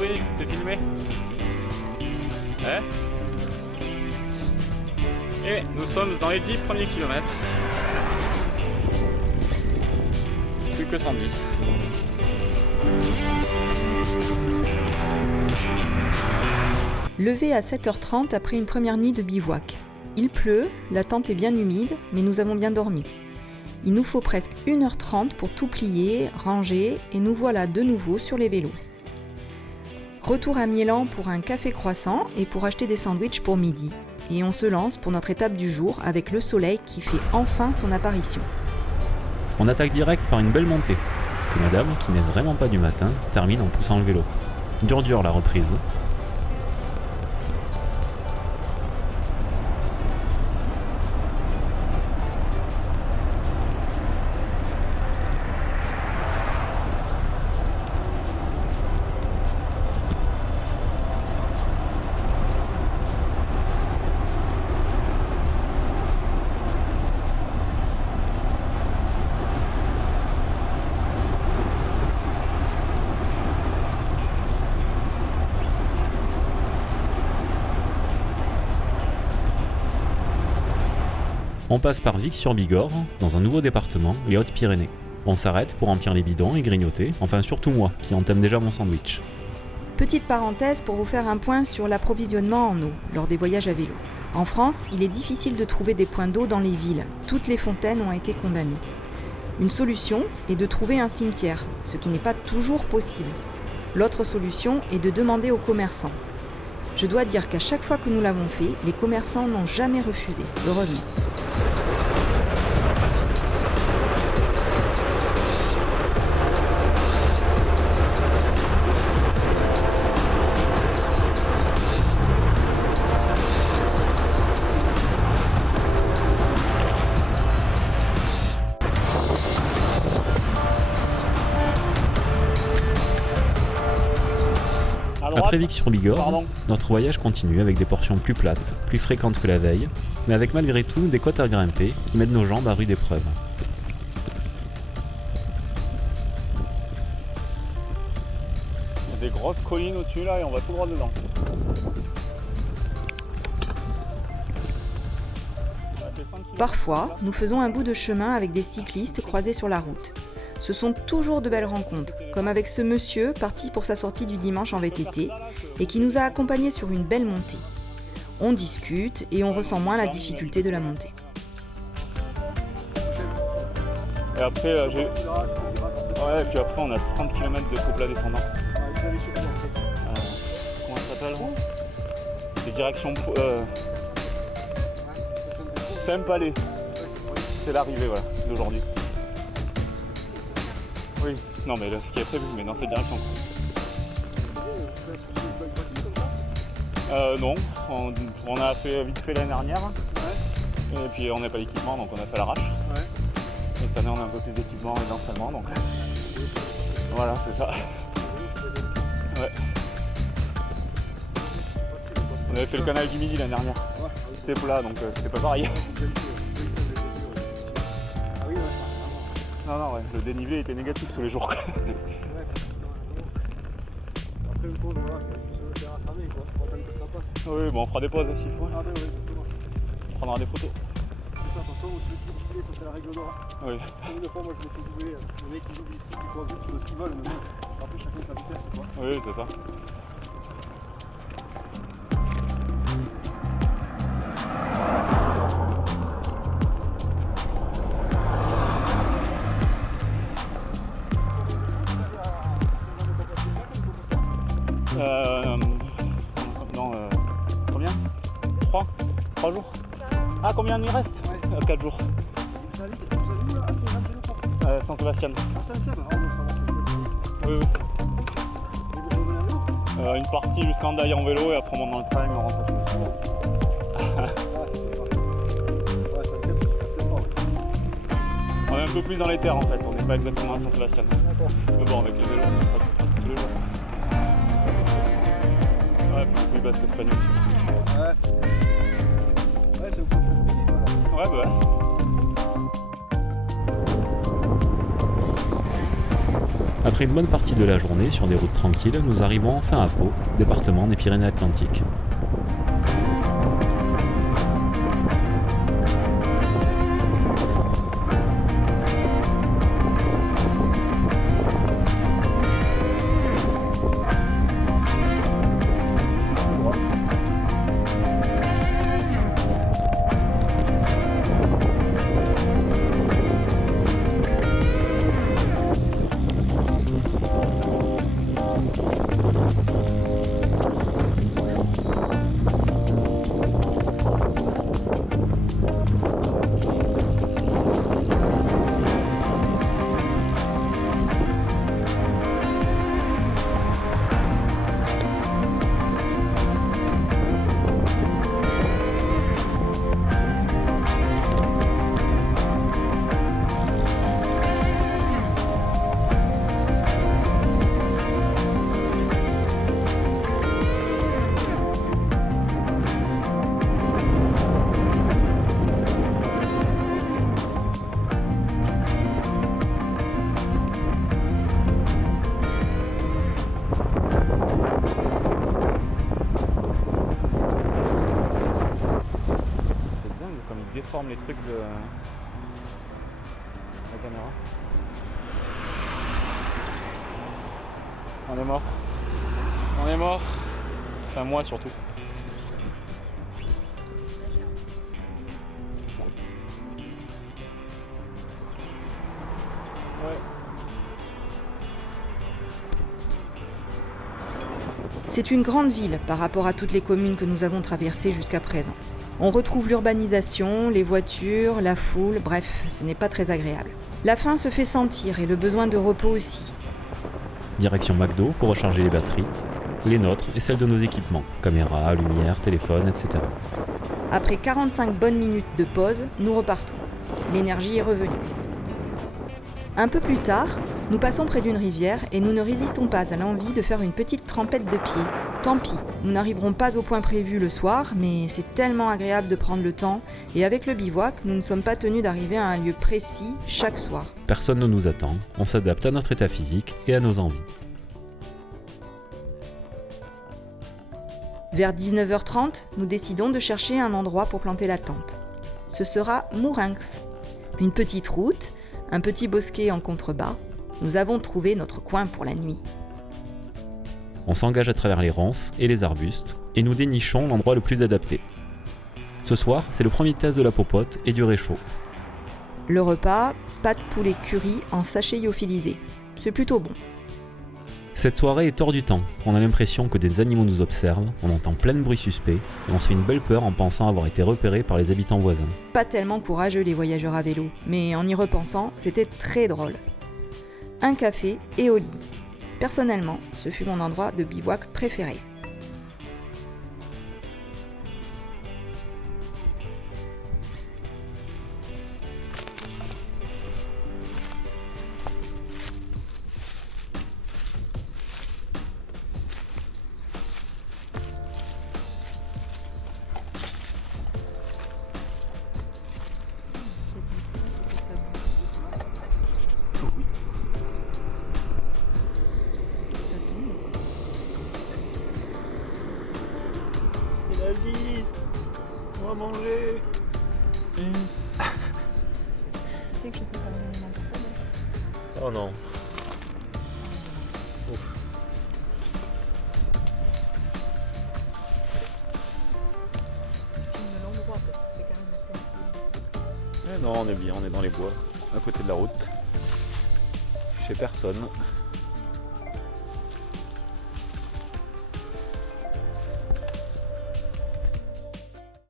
Oui, t'es filmé. Et nous sommes dans les 10 premiers kilomètres. Plus que 110. Levé à 7h30 après une première nuit de bivouac. Il pleut, la tente est bien humide, mais nous avons bien dormi. Il nous faut presque 1h30 pour tout plier, ranger, et nous voilà de nouveau sur les vélos. Retour à Miélan pour un café croissant et pour acheter des sandwichs pour midi. Et on se lance pour notre étape du jour avec le soleil qui fait enfin son apparition. On attaque direct par une belle montée, que madame, qui n'est vraiment pas du matin, termine en poussant le vélo. Dur la reprise. On passe par Vic-sur-Bigorre, dans un nouveau département, les Hautes-Pyrénées. On s'arrête pour remplir les bidons et grignoter, enfin surtout moi, qui entame déjà mon sandwich. Petite parenthèse pour vous faire un point sur l'approvisionnement en eau lors des voyages à vélo. En France, il est difficile de trouver des points d'eau dans les villes. Toutes les fontaines ont été condamnées. Une solution est de trouver un cimetière, ce qui n'est pas toujours possible. L'autre solution est de demander aux commerçants. Je dois dire qu'à chaque fois que nous l'avons fait, les commerçants n'ont jamais refusé, heureusement. Après Vic-sur-Bigorre, notre voyage continue avec des portions plus plates, plus fréquentes que la veille, mais avec malgré tout des côtes à grimper qui mettent nos jambes à rude épreuve. Il y a des grosses collines au-dessus là et on va tout droit dedans. Parfois, nous faisons un bout de chemin avec des cyclistes croisés sur la route. Ce sont toujours de belles rencontres, comme avec ce monsieur parti pour sa sortie du dimanche en VTT et qui nous a accompagnés sur une belle montée. On discute et on ressent moins la difficulté de la montée. Et après, ouais, et puis après on a 30 km de copla descendant. Comment ça s'appelle? Les directions... Saint-Palais. C'est l'arrivée voilà, d'aujourd'hui. Oui, non mais là, ce qui est prévu, mais dans cette direction. Non, on a fait vite fait l'année dernière. Ouais. Et puis on n'a pas d'équipement, donc on a fait à l'arrache. Ouais. Et cette année on a un peu plus d'équipement et d'entraînement, donc voilà, c'est ça. Ouais. On avait fait le canal du Midi l'année dernière. C'était plat, donc c'était pas pareil. Non, ouais, le dénivelé était négatif tous les jours. Après le pause, voilà, il faut se faire assamer, quoi. Faut attendre que ça passe. Oui, bon, on fera des pauses s'il faut. Ah, oui, on prendra des photos. C'est ça, attention, on se fait tout doubler, ça c'est la règle d'or. Oui. Une fois, moi je me fais doubler. Les mecs ils oublient tout, ils font vite, ce qu'ils veulent, mais bon, après chacun sa vitesse, quoi. Oui, c'est ça. Combien 3 jours. Ah, combien il reste 4 jours. Vous avez où là? Ah, c'est Saint-Sébastien. Ah, Saint-Sébastien, ah bon, ça va. Oui. Et vous revenez à vélo? Une partie jusqu'en Daille en vélo et après on monte dans le train et on rentre à Toulouse. On est un peu plus dans les terres en fait, on n'est pas exactement à Saint-Sébastien. Mais bon, avec les vélos, on sera presque tous les jours. Ouais, Pays Basque espagnol. Ça. Ouais, c'est au prochain pays, voilà. Ouais, bah ouais. Après une bonne partie de la journée sur des routes tranquilles, nous arrivons enfin à Pau, département des Pyrénées-Atlantiques. Déforme les trucs de la caméra. On est mort. On est mort. Enfin moi surtout. Ouais. C'est une grande ville par rapport à toutes les communes que nous avons traversées jusqu'à présent. On retrouve l'urbanisation, les voitures, la foule, bref, ce n'est pas très agréable. La faim se fait sentir et le besoin de repos aussi. Direction McDo pour recharger les batteries, les nôtres et celles de nos équipements, caméras, lumière, téléphone, etc. Après 45 bonnes minutes de pause, nous repartons. L'énergie est revenue. Un peu plus tard, nous passons près d'une rivière et nous ne résistons pas à l'envie de faire une petite trempette de pied. Tant pis, nous n'arriverons pas au point prévu le soir, mais c'est tellement agréable de prendre le temps, et avec le bivouac, nous ne sommes pas tenus d'arriver à un lieu précis chaque soir. Personne ne nous attend, on s'adapte à notre état physique et à nos envies. Vers 19h30, nous décidons de chercher un endroit pour planter la tente. Ce sera Mourinx. Une petite route, un petit bosquet en contrebas. Nous avons trouvé notre coin pour la nuit. On s'engage à travers les ronces et les arbustes et nous dénichons l'endroit le plus adapté. Ce soir, c'est le premier test de la popote et du réchaud. Le repas, pâte poulet curry en sachet lyophilisé. C'est plutôt bon. Cette soirée est hors du temps. On a l'impression que des animaux nous observent, on entend plein de bruits suspects et on se fait une belle peur en pensant avoir été repérés par les habitants voisins. Pas tellement courageux les voyageurs à vélo, mais en y repensant, c'était très drôle. Un café et au lit. Personnellement, ce fut mon endroit de bivouac préféré. C'est la vie. On va manger. Tu sais que je sais pas vraiment. Oh non. Non, on est bien, on est dans les bois, à côté de la route. Chez personne.